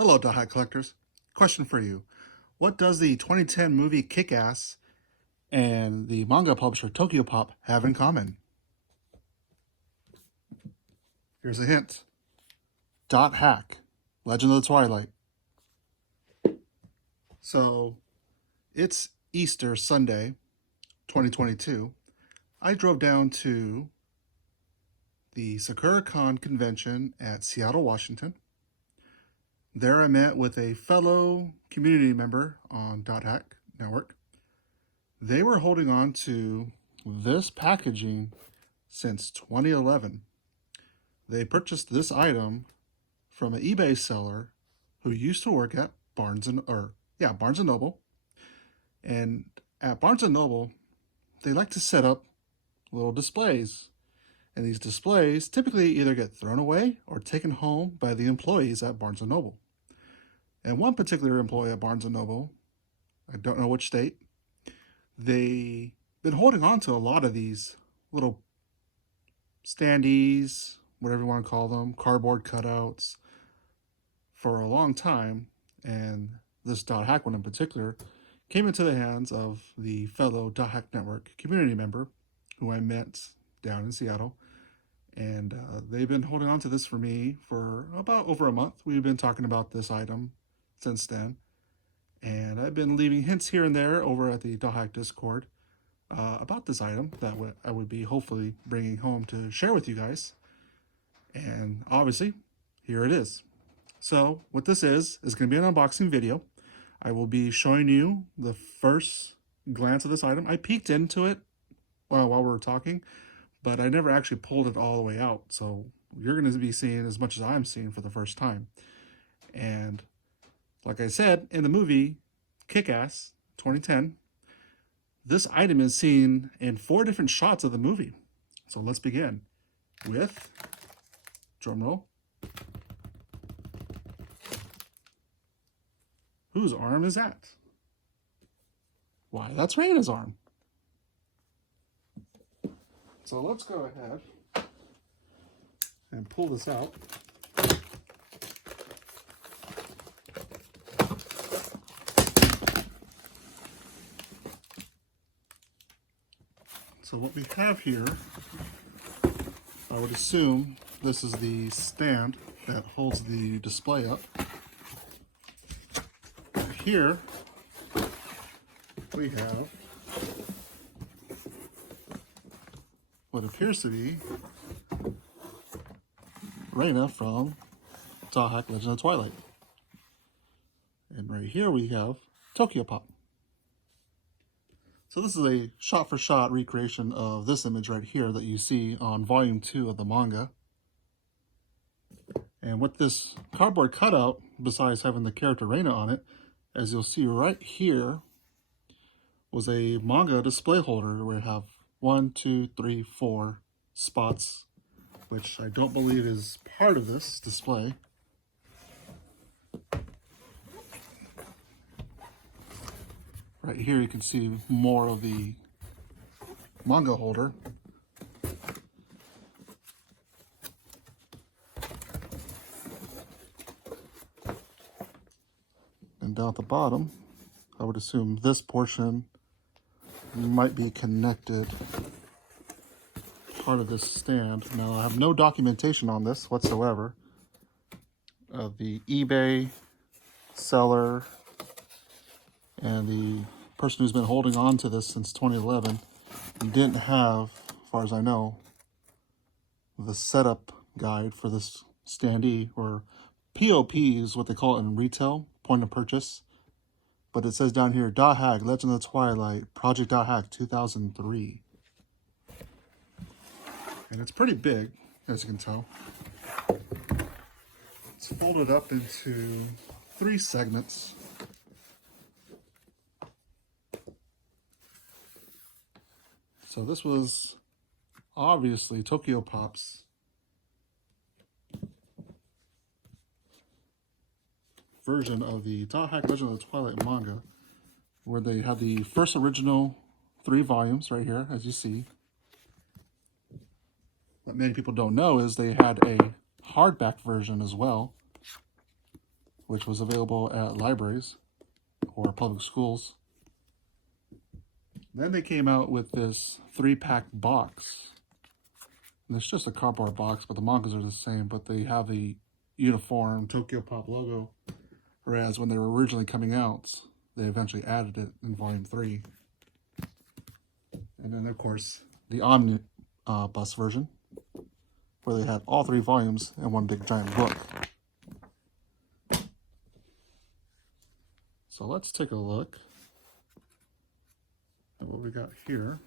Hello, Dothack Collectors. Question for you. What does the 2010 movie Kick-Ass and the manga publisher Tokyopop have in common? Here's a hint. Dothack, Legend of the Twilight. So, it's Easter Sunday, 2022. I drove down to the SakuraCon convention at Seattle, Washington. There I met with a fellow community member on Dothack Network. They were holding on to this packaging since 2011. They purchased this item from an eBay seller who used to work at Barnes and Noble. And at Barnes and Noble, they like to set up little displays. And these displays typically either get thrown away or taken home by the employees at Barnes and Noble. And one particular employee at Barnes and Noble, I don't know which state, they've been holding on to a lot of these little standees, whatever you want to call them, cardboard cutouts, for a long time. And this Dothack one in particular came into the hands of the fellow Dothack Network community member who I met down in Seattle. And they've been holding on to this for me for about over a month. We've been talking about this item since then. And I've been leaving hints here and there over at the Dothack Discord about this item that I would be hopefully bringing home to share with you guys. And obviously, here it is. So what this is going to be an unboxing video. I will be showing you the first glance of this item. I peeked into it while we were talking, but I never actually pulled it all the way out. So you're going to be seeing as much as I'm seeing for the first time. And like I said, in the movie Kick-Ass 2010, this item is seen in 4 different shots of the movie. So let's begin with, drumroll, whose arm is that? Why, that's Rena's arm. So let's go ahead and pull this out. So what we have here, I would assume this is the stand that holds the display up. Here we have what appears to be Rena from Dothack Legend of Twilight. And right here we have Tokyopop. So this is a shot-for-shot recreation of this image right here that you see on volume 2 of the manga. And with this cardboard cutout, besides having the character Rena on it, as you'll see right here, was a manga display holder where you have 1, 2, 3, 4 spots, which I don't believe is part of this display. Right here you can see more of the manga holder. And down at the bottom, I would assume this portion might be connected, part of this stand. Now I have no documentation on this whatsoever. The eBay seller and the person who's been holding on to this since 2011 didn't have, as far as I know, the setup guide for this Standee, or POP is what they call it in retail, point of purchase. But it says down here, Dothack, Legend of the Twilight, Project Dothack 2003. And it's pretty big, as you can tell. It's folded up into 3 segments. So this was obviously Tokyopop's version of the Dothack Legend of the Twilight manga, where they had the first original 3 volumes right here, as you see. What many people don't know is they had a hardback version as well, which was available at libraries or public schools. Then they came out with this 3-pack box. And it's just a cardboard box, but the mangas are the same, but they have the uniform Tokyopop logo. Whereas when they were originally coming out, they eventually added it in Volume 3. And then, of course, the omnibus version, where they had all 3 volumes in one big giant book. So let's take a look at what we got here.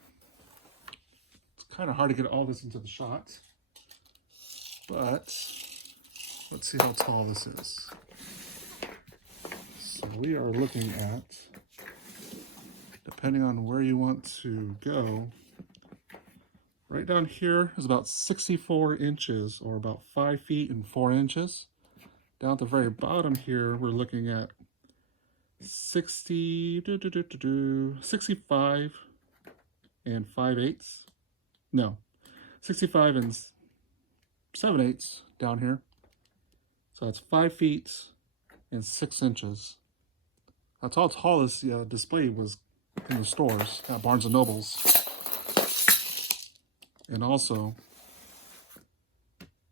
It's kind of hard to get all this into the shot, but let's see how tall this is. So we are looking at, depending on where you want to go, right down here is about 64 inches, or about 5 feet and 4 inches. Down at the very bottom here, we're looking at 65 and 5/8. No, 65 and 7/8 down here. So that's 5 feet and 6 inches. That's how tall this display was in the stores at Barnes & Noble's. And also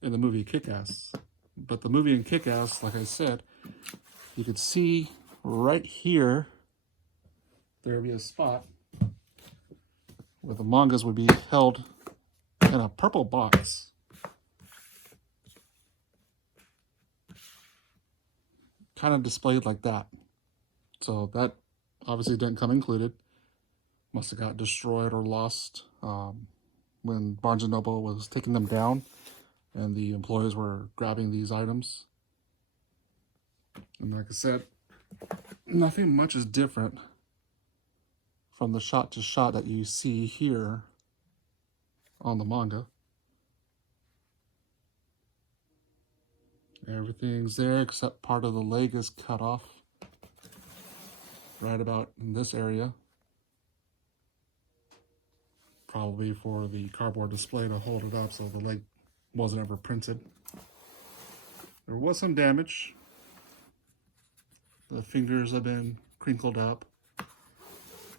in the movie Kick-Ass. But the movie in Kick-Ass, like I said, you could see right here, there would be a spot where the mangas would be held in a purple box. Kind of displayed like that. So that obviously didn't come included. Must have got destroyed or lost when Barnes & Noble was taking them down and the employees were grabbing these items. And like I said, nothing much is different from the shot to shot that you see here on the manga. Everything's there except part of the leg is cut off right about in this area. Probably for the cardboard display to hold it up so the leg wasn't ever printed. There was some damage. The fingers have been crinkled up.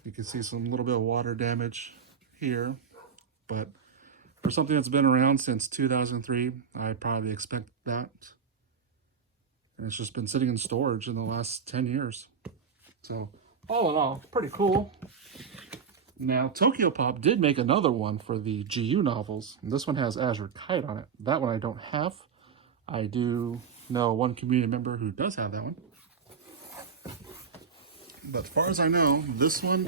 You can see some little bit of water damage here, but for something that's been around since 2003, I probably expect that. And it's just been sitting in storage in the last 10 years. So all in all, pretty cool. Now, Tokyopop did make another one for the GU novels. And this one has Azure Kite on it. That one I don't have. I do know one community member who does have that one. But as far as I know, this one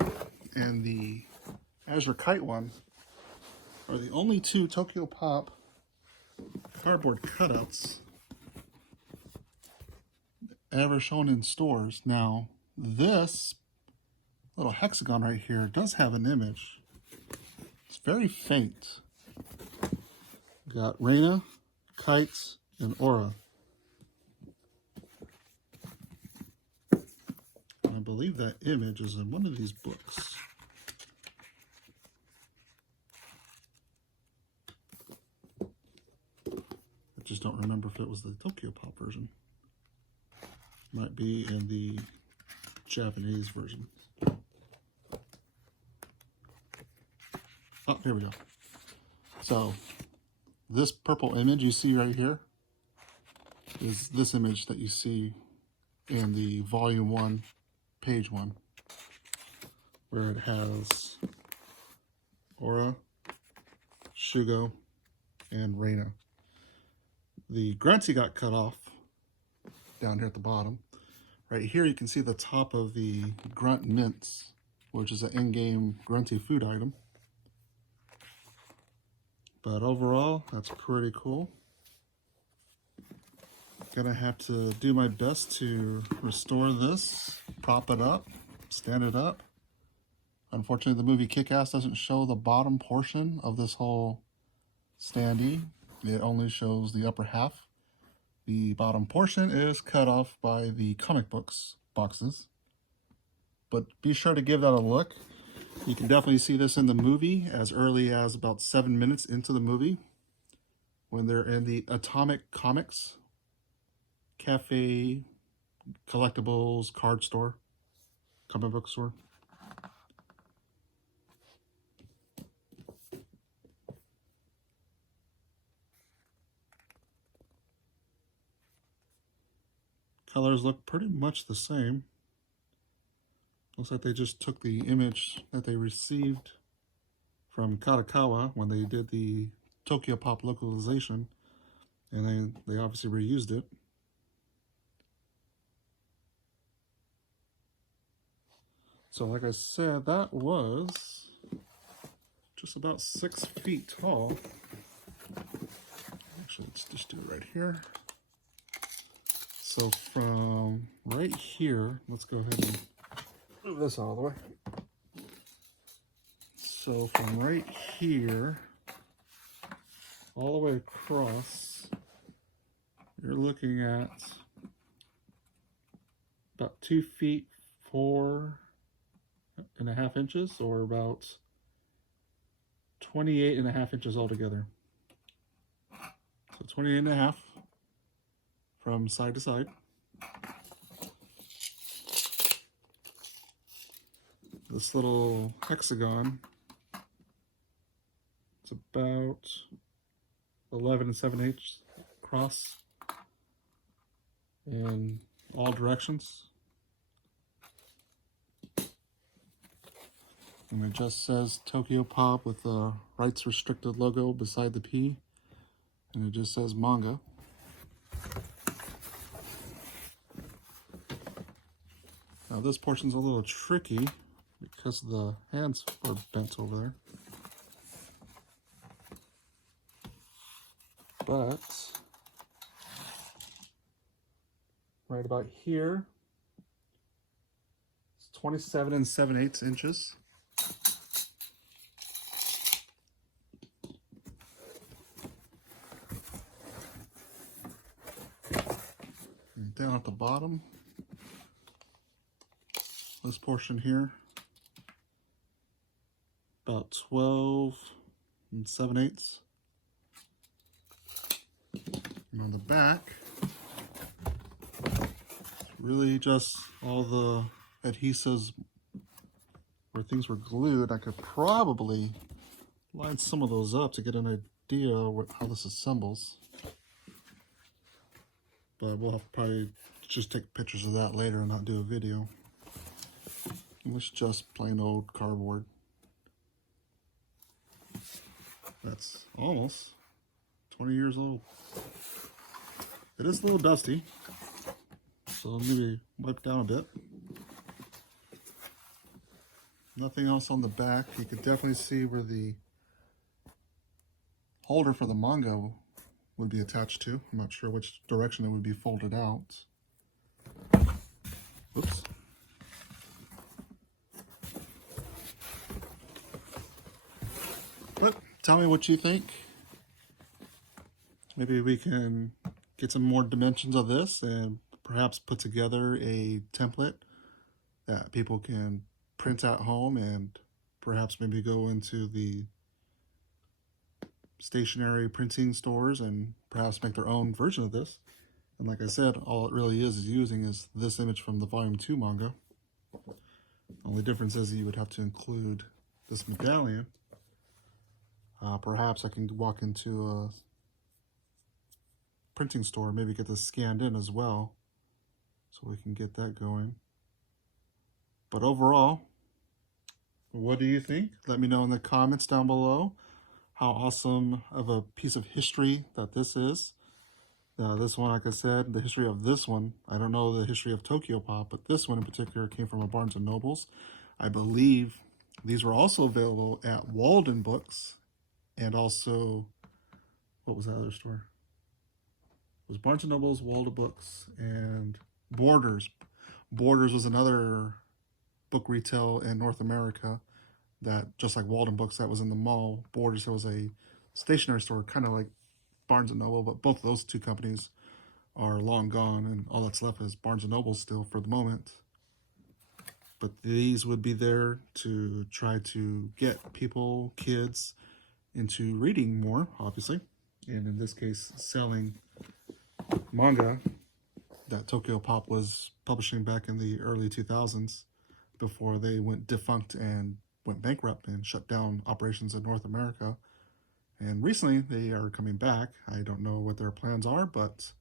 and the Azure Kite one are the only 2 Tokyopop cardboard cutouts ever shown in stores. Now, this little hexagon right here does have an image. It's very faint. Got Rena, Kites, and Aura. And I believe that image is in one of these books. I just don't remember if it was the Tokyopop version. Might be in the Japanese version. Oh, here we go. So, this purple image you see right here is this image that you see in the Volume 1, Page 1, where it has Aura, Shugo, and Rena. The Grunty got cut off down here at the bottom. Right here you can see the top of the Grunt Mints, which is an in-game Grunty food item. But overall, that's pretty cool. Gonna have to do my best to restore this, prop it up, stand it up. Unfortunately, the movie Kick-Ass doesn't show the bottom portion of this whole standee. It only shows the upper half. The bottom portion is cut off by the comic books boxes. But be sure to give that a look. You can definitely see this in the movie as early as about 7 minutes into the movie when they're in the Atomic Comics Cafe collectibles, card store, comic book store. Colors look pretty much the same. Looks like they just took the image that they received from Kadokawa when they did the Tokyopop localization, and they obviously reused it. So like I said, that was just about 6 feet tall. Actually, let's just do it right here. So from right here, let's go ahead and move this out of the way. So from right here, all the way across, you're looking at about 2 feet 4.5 inches, or about 28.5 inches altogether. So 28.5 from side to side. This little hexagon, it's about 11 7/8 across in all directions. And it just says Tokyopop with the rights restricted logo beside the P. And it just says manga. Now this portion's a little tricky because the hands are bent over there. But right about here, it's 27 7/8 inches. And down at the bottom, this portion here, about 12 7/8. And on the back, it's really just all the adhesives where things were glued. I could probably line some of those up to get an idea how this assembles. But we'll have to probably just take pictures of that later and not do a video. It's just plain old cardboard. That's almost 20 years old. It is a little dusty, so maybe wipe down a bit. Nothing else on the back. You could definitely see where the holder for the manga would be attached to. I'm not sure which direction it would be folded out. Oops. But tell me what you think. Maybe we can get some more dimensions of this and perhaps put together a template that people can print at home and perhaps maybe go into the stationary printing stores and perhaps make their own version of this. And like I said, all it really is using is this image from the Volume 2 manga. The only difference is you would have to include this medallion. Perhaps I can walk into a printing store, maybe get this scanned in as well, so we can get that going. But overall, what do you think? Let me know in the comments down below how awesome of a piece of history that this is. This one, like I said, the history of this one, I don't know the history of Tokyopop, but this one in particular came from a Barnes & Nobles. I believe these were also available at Waldenbooks, and also, what was that other store? It was Barnes & Nobles, Waldenbooks, and Borders. Borders was another book retail in North America that, just like Waldenbooks, that was in the mall. Borders was a stationery store, kind of like Barnes & Noble, but both of those two companies are long gone, and all that's left is Barnes & Noble still for the moment. But these would be there to try to get people, kids, into reading more, obviously, and in this case, selling manga that Tokyopop was publishing back in the early 2000s before they went defunct and went bankrupt and shut down operations in North America. And recently they are coming back. I don't know what their plans are, but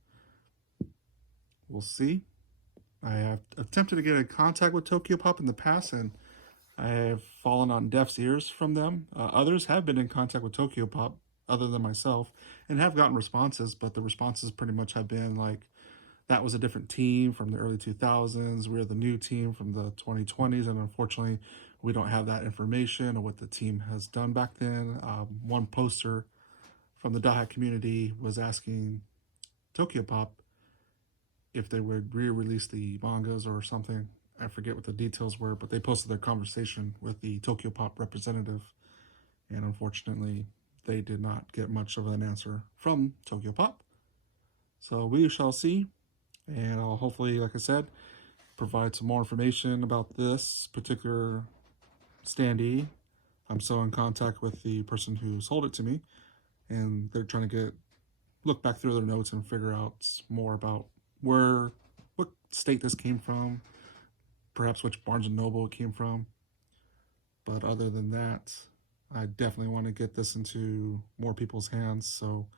we'll see. I have attempted to get in contact with Tokyopop in the past, and I have fallen on deaf ears from them. Others have been in contact with Tokyopop, other than myself, and have gotten responses, but the responses pretty much have been like, that was a different team from the early 2000s. We're the new team from the 2020s, and unfortunately, we don't have that information or what the team has done back then. One poster from the Dothack community was asking Tokyopop if they would re-release the mangas or something. I forget what the details were, but they posted their conversation with the Tokyopop representative, and unfortunately, they did not get much of an answer from Tokyopop. So we shall see, and I'll hopefully, like I said, provide some more information about this particular Standee. I'm still in contact with the person who sold it to me, and they're trying to look back through their notes and figure out more about what state this came from, perhaps which Barnes & Noble it came from. But other than that, I definitely want to get this into more people's hands, so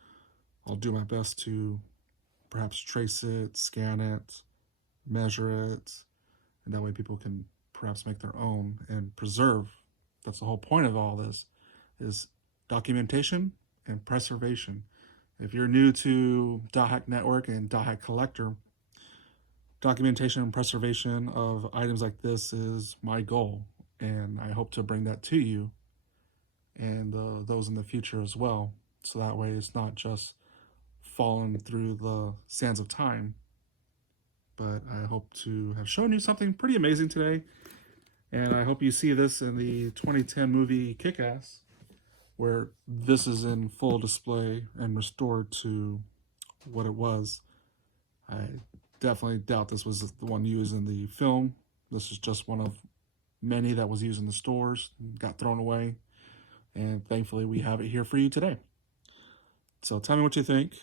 I'll do my best to perhaps trace it, scan it, measure it, and that way people can perhaps make their own and preserve. That's the whole point of all this, is documentation and preservation. If you're new to Dothack Network and Dothack Collector, documentation and preservation of items like this is my goal, and I hope to bring that to you and those in the future as well, so that way it's not just fallen through the sands of time. But I hope to have shown you something pretty amazing today, and I hope you see this in the 2010 movie Kick-Ass, where this is in full display and restored to what it was. I definitely doubt this was the one used in the film. This is just one of many that was used in the stores, got thrown away, and thankfully we have it here for you today. So tell me what you think.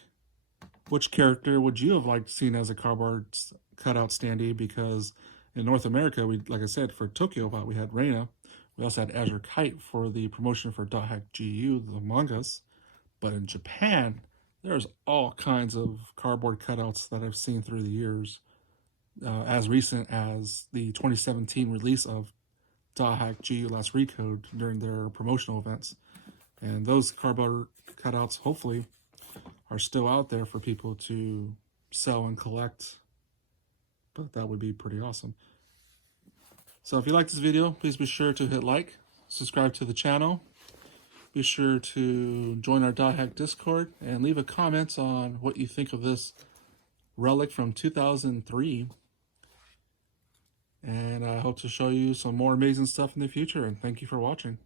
Which character would you have liked seen as a cardboard cutout Standee? Because in North America, like I said, for Tokyopop, we had Rena. We also had Azure Kite for the promotion for Dothack GU, the mangas. But in Japan, there's all kinds of cardboard cutouts that I've seen through the years, as recent as the 2017 release of Dothack GU Last Recode during their promotional events. And those cardboard cutouts, hopefully, are still out there for people to sell and collect. But that would be pretty awesome. So if you like this video, please be sure to hit like, subscribe to the channel. Be sure to join our Dothack Discord and leave a comment on what you think of this relic from 2003. And I hope to show you some more amazing stuff in the future, and thank you for watching.